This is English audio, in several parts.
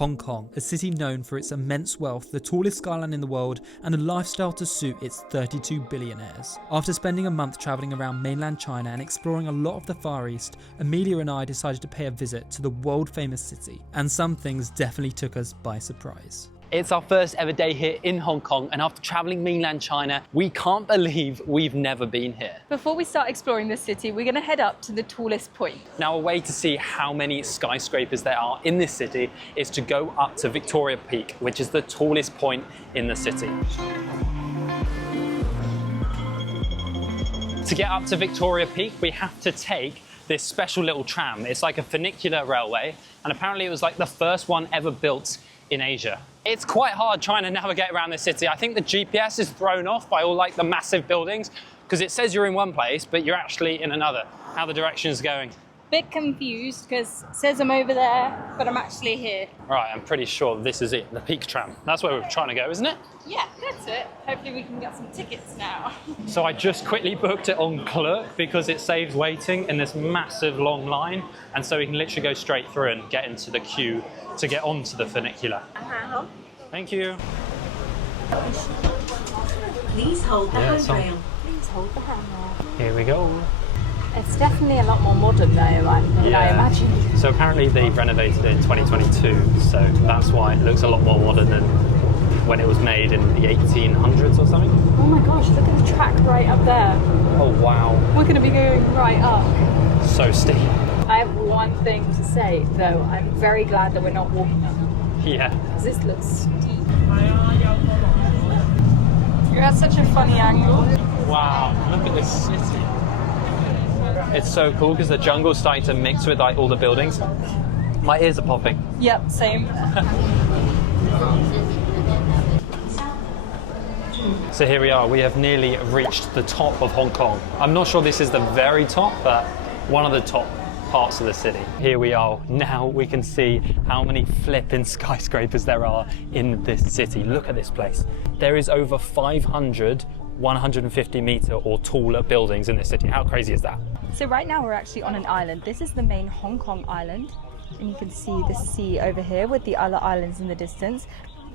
Hong Kong, a city known for its immense wealth, the tallest skyline in the world, and a lifestyle to suit its 32 billionaires. After spending a month travelling around mainland China and exploring a lot of the Far East, Emilia and I decided to pay a visit to the world-famous city, and some things definitely took us by surprise. It's our first ever day here in Hong Kong, and after travelling mainland China, we can't believe we've never been here. Before we start exploring the city, we're going to head up to the tallest point. Now, a way to see how many skyscrapers there are in this city is to go up to Victoria Peak, which is the tallest point in the city. To get up to Victoria Peak, we have to take this special little tram. It's like a funicular railway, and apparently it was like the first one ever built in Asia. It's quite hard trying to navigate around this city. I think the GPS is thrown off by all like the massive buildings because it says you're in one place, but you're actually in another. How the direction is going. Bit confused because it says I'm over there, but I'm actually here. Right, I'm pretty sure this is it, the Peak tram. That's where we're trying to go, isn't it? Yeah, that's it. Hopefully we can get some tickets now. So I just quickly booked it on Klook because it saves waiting in this massive long line, and so we can literally go straight through and get into the queue to get onto the funicular. Thank you. Please hold the handrail. Please hold the handrail. Here we go. It's definitely a lot more modern though, than I imagined. So apparently they renovated it in 2022, so that's why it looks a lot more modern than when it was made in the 1800s or something. Oh my gosh, look at the track right up there. Oh wow. We're going to be going right up. So steep. I have one thing to say though, I'm very glad that we're not walking up. Yeah. Because this looks steep. You're at such a funny angle. Wow, look at this city. It's so cool because the jungle's starting to mix with like all the buildings. My ears are popping. Yep, same. So here we are, we have nearly reached the top of Hong Kong. I'm not sure this is the very top, but one of the top parts of the city. Here we are, now we can see how many flipping skyscrapers there are in this city. Look at this place. There is over 500 150 meter or taller buildings in this city. How crazy is that? So right now we're actually on an island. This is the main Hong Kong island, and you can see the sea over here with the other islands in the distance.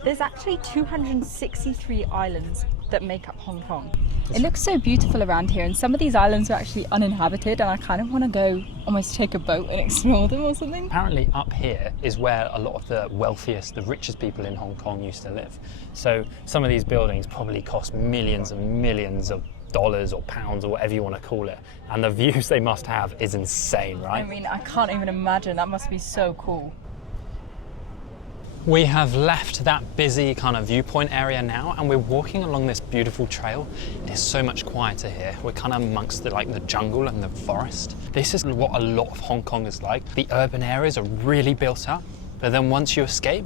There's actually 263 islands that make up Hong Kong. It looks so beautiful around here, and some of these islands are actually uninhabited, and I kind of want to go almost take a boat and explore them or something. Apparently up here is where a lot of the wealthiest, the richest people in Hong Kong used to live. So some of these buildings probably cost millions and millions of dollars or pounds or whatever you want to call it. And the views they must have is insane, right? I mean, I can't even imagine. That must be so cool. We have left that busy kind of viewpoint area now, and we're walking along this beautiful trail. It is so much quieter here. We're kind of amongst the jungle and the forest. This is what a lot of Hong Kong is like. The urban areas are really built up, but then once you escape,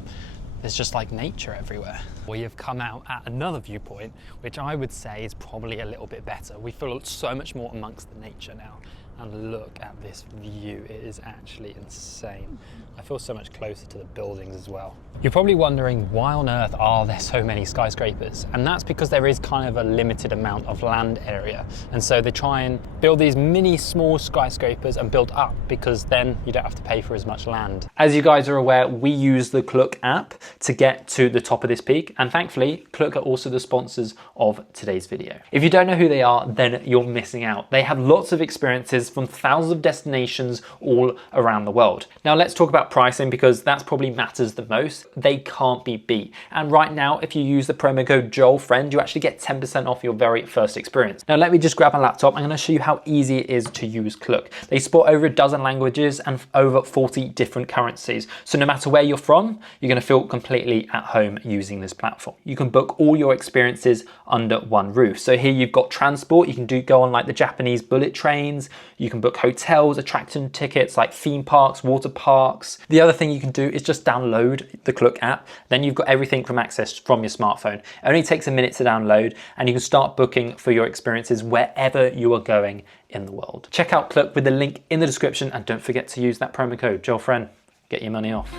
there's just like nature everywhere. We have come out at another viewpoint, which I would say is probably a little bit better. We feel so much more amongst the nature now. And look at this view, it is actually insane. I feel so much closer to the buildings as well. You're probably wondering why on earth are there so many skyscrapers? And that's because there is kind of a limited amount of land area. And so they try and build these mini small skyscrapers and build up, because then you don't have to pay for as much land. As you guys are aware, we use the Klook app to get to the top of this peak. And thankfully, Klook are also the sponsors of today's video. If you don't know who they are, then you're missing out. They have lots of experiences from thousands of destinations all around the world. Now let's talk about pricing, because that's probably matters the most. They can't be beat. And right now, if you use the promo code JOELFRIEND, you actually get 10% off your very first experience. Now let me just grab my laptop. I'm going to show you how easy it is to use Klook. They support over a dozen languages and over 40 different currencies. So no matter where you're from, you're going to feel completely at home using this platform. You can book all your experiences under one roof. So here you've got transport. You can go on like the Japanese bullet trains. You can book hotels, attraction tickets like theme parks, water parks. The other thing you can do is just download the Klook app. Then you've got everything from access from your smartphone. It only takes a minute to download, and you can start booking for your experiences wherever you are going in the world. Check out Klook with the link in the description, and don't forget to use that promo code JOELFRIEND. Get your money off.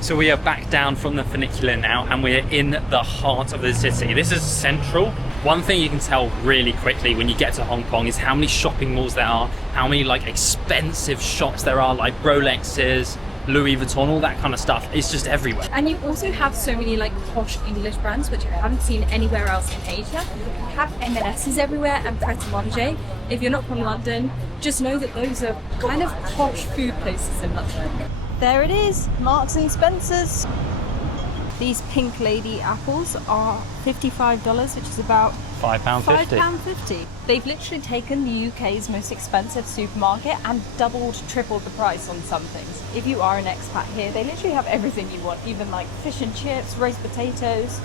So we are back down from the funicular now, and we're in the heart of the city. This is central. One thing you can tell really quickly when you get to Hong Kong is how many shopping malls there are, how many like expensive shops there are, like Rolexes, Louis Vuitton, all that kind of stuff. It's just everywhere. And you also have so many like posh English brands which I haven't seen anywhere else in Asia. You have M&S's everywhere and Pret a Manger. If you're not from London, just know that those are kind of posh food places in London. There it is, Marks and Spencer's. These Pink Lady apples are $55, which is about £5.50. £5.50. They've literally taken the UK's most expensive supermarket and doubled, tripled the price on some things. If you are an expat here, they literally have everything you want, even like fish and chips, roast potatoes.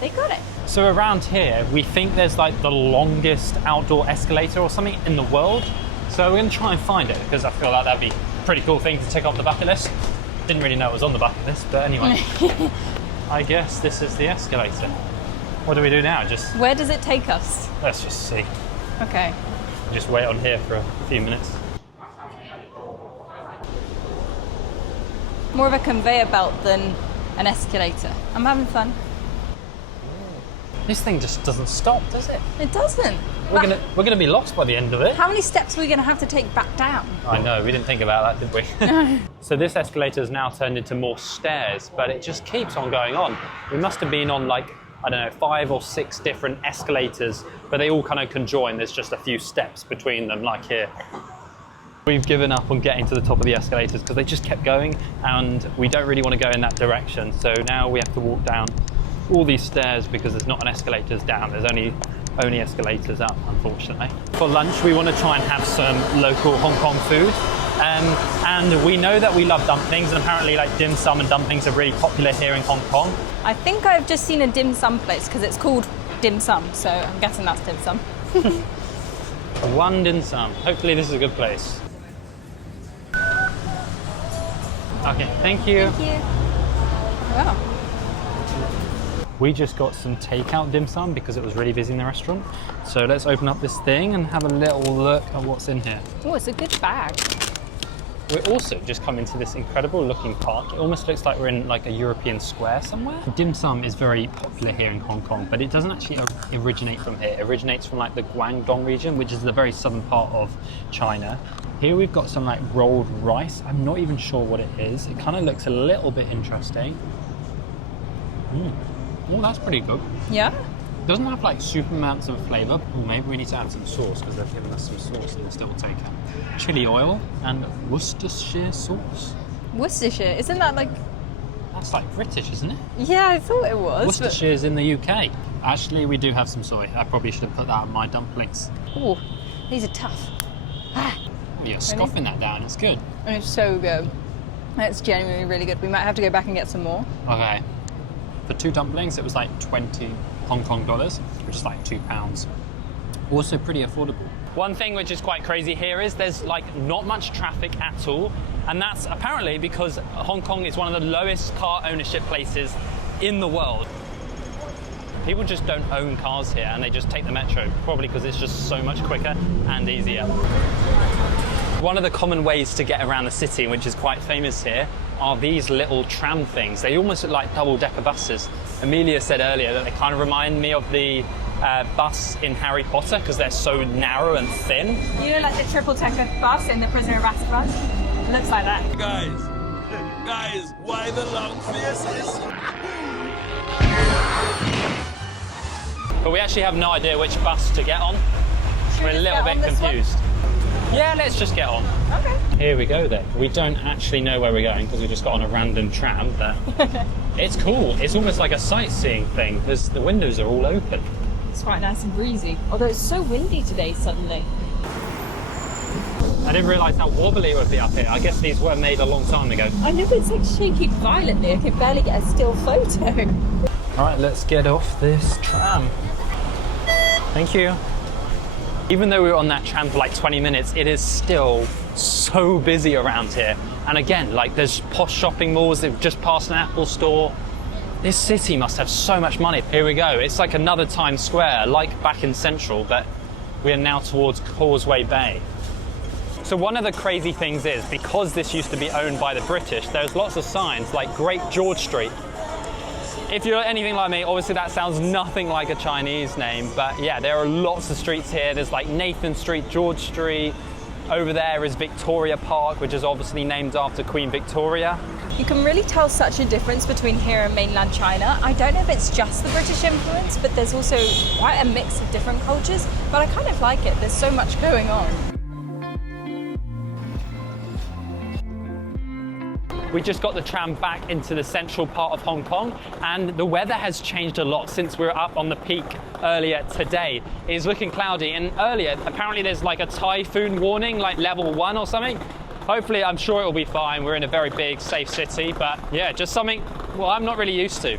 They got it. So around here, we think there's like the longest outdoor escalator or something in the world. So we're gonna try and find it because I feel like that'd be a pretty cool thing to tick off the bucket list. Didn't really know it was on the bucket list, but anyway. I guess this is the escalator. What do we do now? Where does it take us? Let's just see. Okay. Just wait on here for a few minutes. More of a conveyor belt than an escalator. I'm having fun. This thing just doesn't stop, does it? It doesn't. We're gonna be lost by the end of it. How many steps are we gonna have to take back down? I know, we didn't think about that, did we? No. So this escalator has now turned into more stairs, but it just keeps on going on. We must have been on like, I don't know, 5 or 6 different escalators, but they all kind of conjoin. There's just a few steps between them, like here. We've given up on getting to the top of the escalators because they just kept going and we don't really want to go in that direction. So now we have to walk down all these stairs because there's not an escalators down. There's only escalators up, unfortunately. For lunch, we want to try and have some local Hong Kong food. And we know that we love dumplings, and apparently like dim sum and dumplings are really popular here in Hong Kong. I think I've just seen a dim sum place because it's called dim sum, so I'm guessing that's dim sum. One dim sum. Hopefully this is a good place. Okay, thank you. Thank you. Wow. We just got some takeout dim sum because it was really busy in the restaurant. So let's open up this thing and have a little look at what's in here. Oh, it's a good bag. We're also just come into this incredible looking park. It almost looks like we're in like a European square somewhere. Dim sum is very popular here in Hong Kong, but it doesn't actually originate from here. It originates from like the Guangdong region, which is the very southern part of China. Here we've got some like rolled rice. I'm not even sure what it is. It kind of looks a little bit interesting. Oh, that's pretty good. Yeah? Doesn't have like super amounts of flavour. Oh, maybe we need to add some sauce because they've given us some sauce in this little takeout. Chili oil and Worcestershire sauce. Worcestershire, isn't that like... That's like British, isn't it? Yeah, I thought it was. Worcestershire is in the UK. Actually, we do have some soy. I probably should have put that on my dumplings. Oh, these are tough. You're scoffing that down, it's good. And it's so good. It's genuinely really good. We might have to go back and get some more. Okay. For 2 dumplings, it was like 20 Hong Kong dollars, which is like £2. Also pretty affordable. One thing which is quite crazy here is there's like not much traffic at all. And that's apparently because Hong Kong is one of the lowest car ownership places in the world. People just don't own cars here and they just take the metro, probably because it's just so much quicker and easier. One of the common ways to get around the city, which is quite famous here, are these little tram things. They almost look like double-decker buses. Emilia said earlier that they kind of remind me of the bus in Harry Potter because they're so narrow and thin. You know, like the triple-decker bus in The Prisoner of Azkaban? It looks like that. Guys, why the long faces? But we actually have no idea which bus to get on. We're a little bit this confused. Yeah, let's just get on. Okay. Here we go then. We don't actually know where we're going because we just got on a random tram, but it's cool. It's almost like a sightseeing thing because the windows are all open. It's quite nice and breezy. Although it's so windy today suddenly. I didn't realise how wobbly it would be up here. I guess these were made a long time ago. I know, it's like shaking violently. I can barely get a still photo. All right, let's get off this tram. Thank you. Even though we were on that tram for like 20 minutes, it is still so busy around here. And again, like there's posh shopping malls, they've just passed an Apple store. This city must have so much money. Here we go, it's like another Times Square, like back in Central, but we are now towards Causeway Bay. So one of the crazy things is, because this used to be owned by the British, there's lots of signs like Great George Street. If you're anything like me, obviously that sounds nothing like a Chinese name, but yeah, there are lots of streets here. There's like Nathan Street, George Street. Over there is Victoria Park, which is obviously named after Queen Victoria. You can really tell such a difference between here and mainland China. I don't know if it's just the British influence, but there's also quite a mix of different cultures, but I kind of like it. There's so much going on. We just got the tram back into the central part of Hong Kong, and the weather has changed a lot since we were up on the peak earlier today. It is looking cloudy, and earlier apparently there's like a typhoon warning, like level 1 or something. Hopefully, I'm sure it'll be fine. We're in a very big, safe city, but yeah, just something, well, I'm not really used to.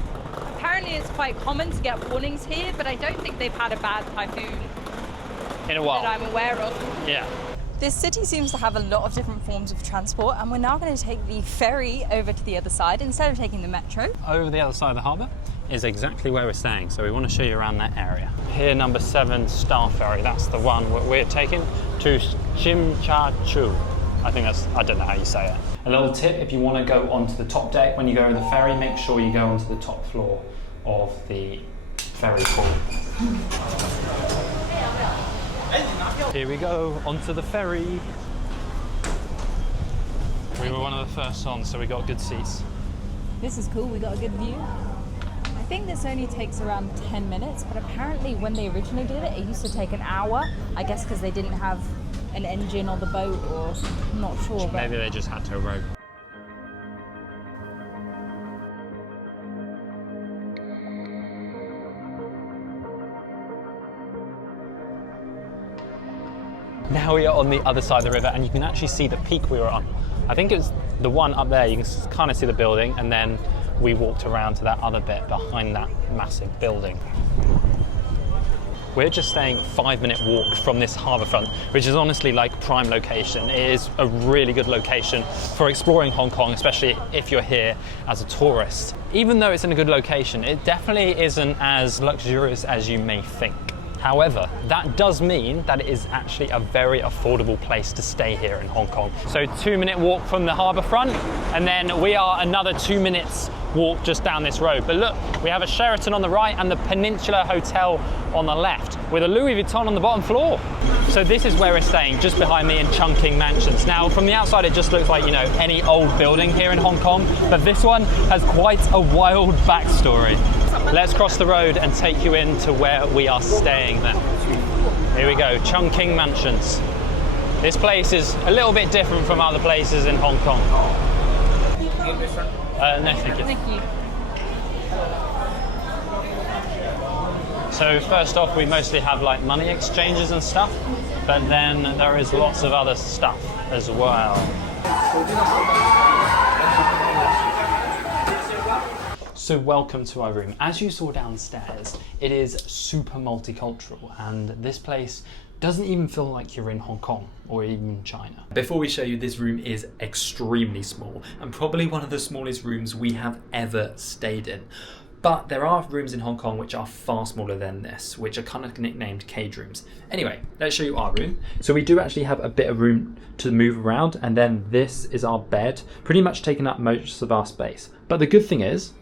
Apparently it's quite common to get warnings here, but I don't think they've had a bad typhoon In a while. that I'm aware of. Yeah. This city seems to have a lot of different forms of transport, and we're now going to take the ferry over to the other side instead of taking the metro. Over the other side of the harbour is exactly where we're staying, so we want to show you around that area. Pier number 7 Star Ferry, that's the one we're taking to Shim Cha Chu. I don't know how you say it. A little tip, if you want to go onto the top deck when you go over the ferry, make sure you go onto the top floor of the ferry pool. Here we go, onto the ferry. We were one of the first on, so we got good seats. This is cool, we got a good view. I think this only takes around 10 minutes, but apparently when they originally did it, it used to take an hour. I guess because they didn't have an engine on the boat, or I'm not sure. But maybe they just had to row. Now we are on the other side of the river, and you can actually see the peak we were on. I think it's the one up there, you can kind of see the building, and then we walked around to that other bit behind that massive building. We're just staying 5-minute walk from this harbourfront, which is honestly like prime location. It is a really good location for exploring Hong Kong, especially if you're here as a tourist. Even though it's in a good location, it definitely isn't as luxurious as you may think. However, that does mean that it is actually a very affordable place to stay here in Hong Kong. So 2-minute walk from the harbour front, and then we are another 2 minutes walk just down this road. But look, we have a Sheraton on the right and the Peninsula Hotel on the left, with a Louis Vuitton on the bottom floor. So this is where we're staying, just behind me in Chungking Mansions. Now, from the outside, it just looks like, you know, any old building here in Hong Kong, but this one has quite a wild backstory. Let's cross the road and take you into where we are staying then. Here we go, Chungking Mansions. This place is a little bit different from other places in Hong Kong. No, thank you. thank you. So first off, we mostly have like money exchanges and stuff, but then there is lots of other stuff as well. So welcome to our room. As you saw downstairs, it is super multicultural, and this place doesn't even feel like you're in Hong Kong or even China. Before we show you, this room is extremely small and probably one of the smallest rooms we have ever stayed in. But there are rooms in Hong Kong which are far smaller than this, which are kind of nicknamed cage rooms. Anyway, let's show you our room. So we do actually have a bit of room to move around, and then this is our bed, pretty much taking up most of our space. But the good thing is,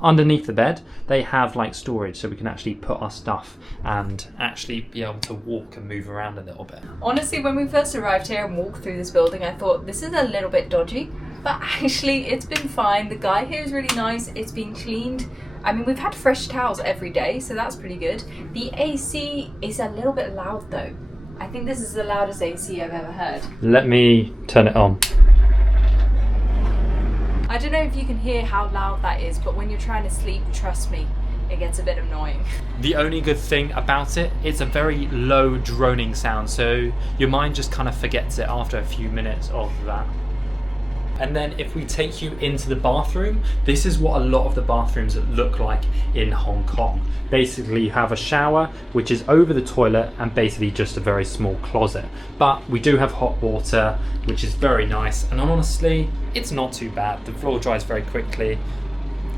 underneath the bed, they have like storage, so we can actually put our stuff and actually be able to walk and move around a little bit. Honestly, when we first arrived here and walked through this building, I thought this is a little bit dodgy, but actually it's been fine. The guy here is really nice. It's been cleaned. I mean, we've had fresh towels every day, so that's pretty good. The AC is a little bit loud though. I think this is the loudest AC I've ever heard. Let me turn it on. I don't know if you can hear how loud that is, but when you're trying to sleep, trust me, it gets a bit annoying. The only good thing about it, it's a very low droning sound, so your mind just kind of forgets it after a few minutes of that. And then if we take you into the bathroom, this is what a lot of the bathrooms look like in Hong Kong. Basically you have a shower which is over the toilet and basically just a very small closet. But we do have hot water, which is very nice, and honestly it's not too bad. The floor dries very quickly,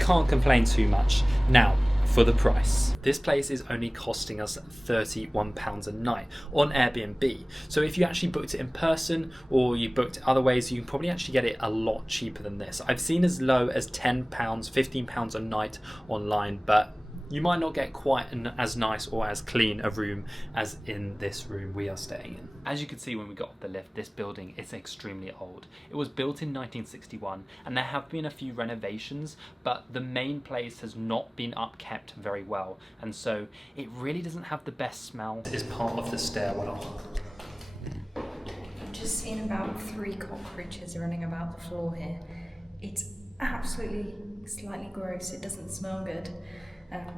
can't complain too much. Now, for the price. This place is only costing us £31 a night on Airbnb. So if you actually booked it in person or you booked it other ways, you can probably actually get it a lot cheaper than this. I've seen as low as £10, £15 a night online, but you might not get quite as nice or as clean a room as in this room we are staying in. As you can see when we got off the lift, this building is extremely old. It was built in 1961 and there have been a few renovations, but the main place has not been upkept very well, and so it really doesn't have the best smell. This is part of the stairwell. I've just seen about 3 cockroaches running about the floor here. It's absolutely slightly gross. It doesn't smell good.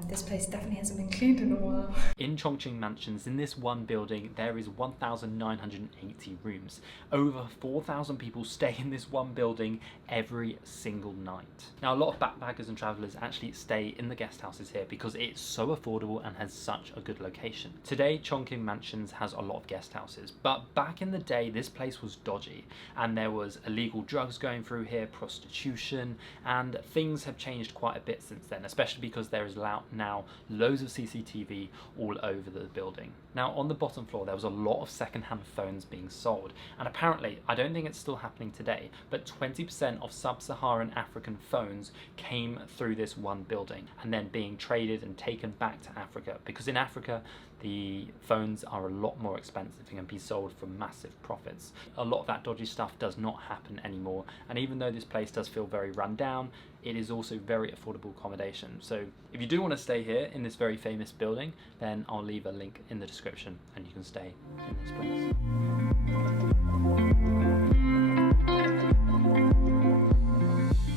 This place definitely hasn't been cleaned in a while. In Chongqing Mansions, in this one building, there is 1,980 rooms. Over 4,000 people stay in this one building every single night. Now, a lot of backpackers and travellers actually stay in the guest houses here because it's so affordable and has such a good location. Today, Chongqing Mansions has a lot of guest houses, but back in the day, this place was dodgy and there was illegal drugs going through here, prostitution, and things have changed quite a bit since then, especially because there is now loads of CCTV all over the building. Now, on the bottom floor there was a lot of second-hand phones being sold, and apparently, I don't think it's still happening today, but 20% of sub-Saharan African phones came through this one building and then being traded and taken back to Africa, because in Africa the phones are a lot more expensive and can be sold for massive profits. A lot of that dodgy stuff does not happen anymore, and even though this place does feel very run down, it is also very affordable accommodation. So if you do want to stay here in this very famous building, then I'll leave a link in the description and you can stay in this place.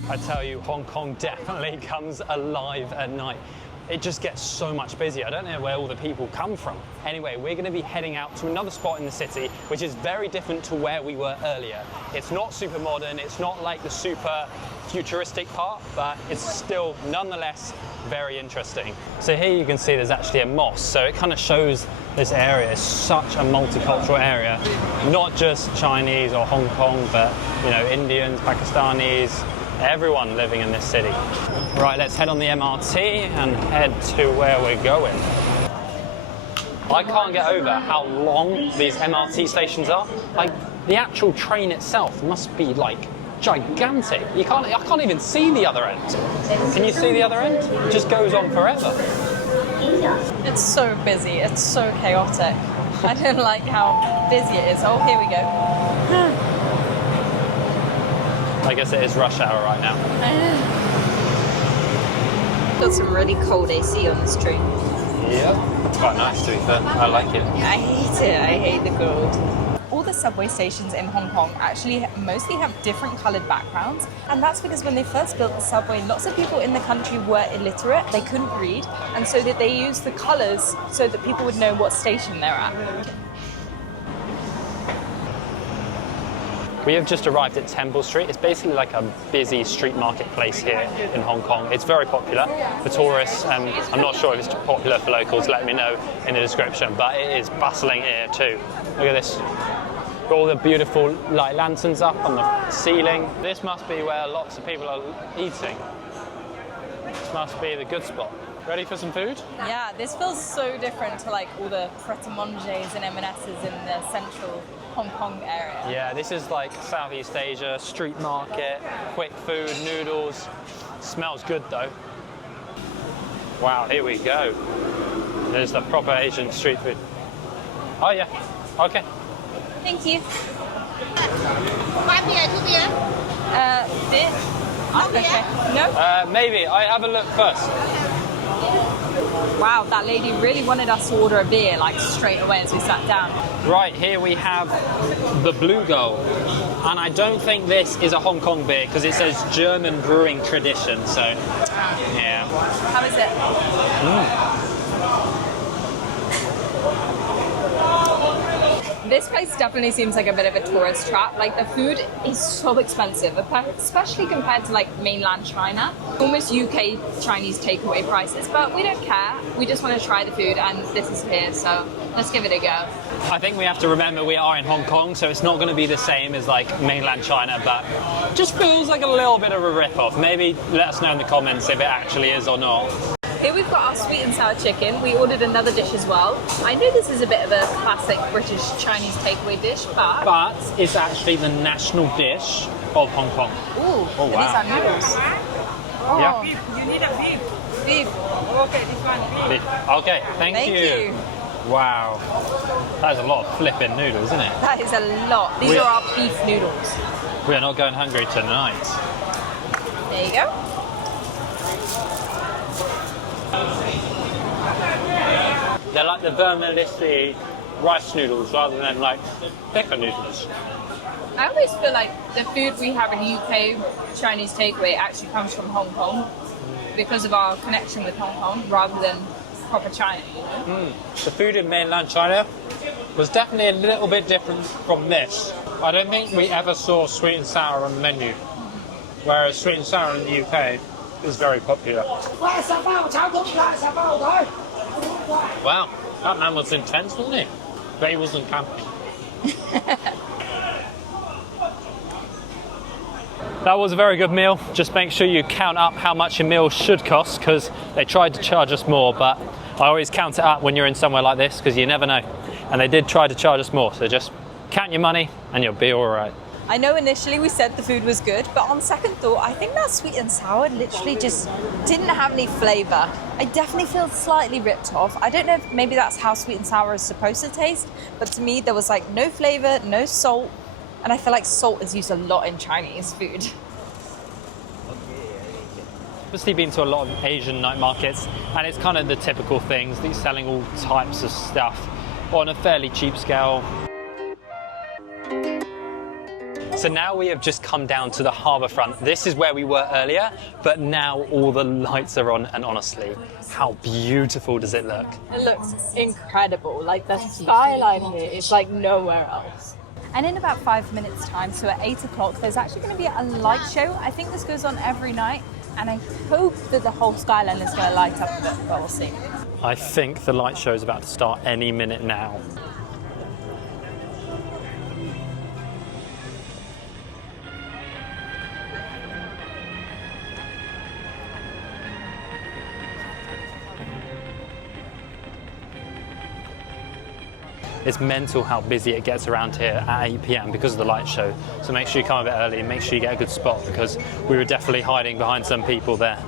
I tell you, Hong Kong definitely comes alive at night. It just gets so much busier. I don't know where all the people come from. Anyway, we're going to be heading out to another spot in the city, which is very different to where we were earlier. It's not super modern, it's not like the super futuristic part, but it's still nonetheless very interesting. So here you can see there's actually a mosque, so it kind of shows this area is such a multicultural area, not just Chinese or Hong Kong, but Indians, Pakistanis, everyone living in this city. Right, let's head on the MRT and head to where we're going. I can't get over how long these MRT stations are. Like, the actual train itself must be like gigantic. I can't even see the other end. Can you see the other end? It just goes on forever. It's so busy, it's so chaotic. I don't like how busy it is. Oh, here we go. I guess it is rush hour right now. Got some really cold AC on this train. Yeah, it's quite nice to be fair. I like it. I hate it. I hate the cold. All the subway stations in Hong Kong actually mostly have different coloured backgrounds, and that's because when they first built the subway, lots of people in the country were illiterate, they couldn't read, and so that they used the colours so that people would know what station they're at. We have just arrived at Temple Street. It's basically like a busy street marketplace here in Hong Kong. It's very popular for tourists, and I'm not sure if it's popular for locals. Let me know in the description, but it is bustling here too. Look at this. Got all the beautiful light lanterns up on the ceiling. This must be where lots of people are eating. This must be the good spot. Ready for some food? Yeah, this feels so different to like all the pret-a-manger's and M&S's in the central Hong Kong area. Yeah, this is like Southeast Asia, street market, quick food, noodles. Smells good though. Wow, here we go. There's the proper Asian street food. Oh yeah, okay. Thank you. 1 beer, 2 beer. This? Okay. No? Maybe, I have a look first. Wow, that lady really wanted us to order a beer like straight away as we sat down. Right, here we have the Blue Gull. And I don't think this is a Hong Kong beer because it says German brewing tradition, so yeah. How is it? This place definitely seems like a bit of a tourist trap. Like, the food is so expensive, especially compared to like mainland China. Almost UK Chinese takeaway prices, but we don't care. We just want to try the food, and this is here, so let's give it a go. I think we have to remember we are in Hong Kong, so it's not going to be the same as like mainland China, but just feels like a little bit of a rip-off. Maybe let us know in the comments if it actually is or not. Here we've got our sweet and sour chicken. We ordered another dish as well. I know this is a bit of a classic British Chinese takeaway dish, but... But it's actually the national dish of Hong Kong. Ooh, Oh, and wow. these are noodles. Oh, Yeah. You need a beef. beef. Okay, this one beef. Okay, thank you. Wow. That is a lot of flipping noodles, isn't it? That is a lot. These are our beef noodles. We are not going hungry tonight. There you go. They're like the vermicelli rice noodles rather than like thicker noodles. I always feel like the food we have in the UK, Chinese takeaway, actually comes from Hong Kong because of our connection with Hong Kong rather than proper China, you know? The food in mainland China was definitely a little bit different from this. I don't think we ever saw sweet and sour on the menu, whereas sweet and sour in the UK is very popular. Wow, that man was intense, wasn't he? But he wasn't camping. That was a very good meal. Just make sure you count up how much your meal should cost, because they tried to charge us more, but I always count it up when you're in somewhere like this because you never know. And they did try to charge us more, so just count your money and you'll be all right. I know initially we said the food was good, but on second thought, I think that sweet and sour literally just didn't have any flavour. I definitely feel slightly ripped off. I don't know if maybe that's how sweet and sour is supposed to taste, but to me there was like no flavour, no salt, and I feel like salt is used a lot in Chinese food. Obviously been to a lot of Asian night markets, and it's kind of the typical things that you're selling all types of stuff on a fairly cheap scale. So now we have just come down to the harbour front. This is where we were earlier, but now all the lights are on, and honestly, how beautiful does it look? It looks incredible. Like the skyline here is like nowhere else. And in about 5 minutes time, so at 8 o'clock, there's actually going to be a light show. I think this goes on every night, and I hope that the whole skyline is going to light up a bit, but we'll see. I think the light show is about to start any minute now. It's mental how busy it gets around here at 8 PM because of the light show. So make sure you come a bit early and make sure you get a good spot, because we were definitely hiding behind some people there.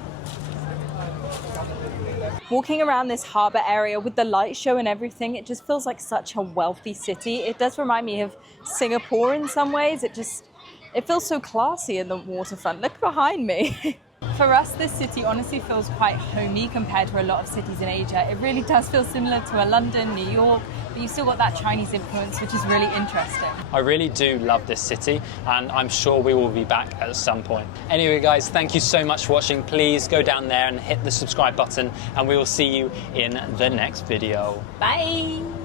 Walking around this harbour area with the light show and everything, it just feels like such a wealthy city. It does remind me of Singapore in some ways. It feels so classy in the waterfront. Look behind me. For us, this city honestly feels quite homey compared to a lot of cities in Asia. It really does feel similar to a London, New York, but you've still got that Chinese influence, which is really interesting. I really do love this city, and I'm sure we will be back at some point. Anyway guys, thank you so much for watching. Please go down there and hit the subscribe button, and we will see you in the next video. Bye!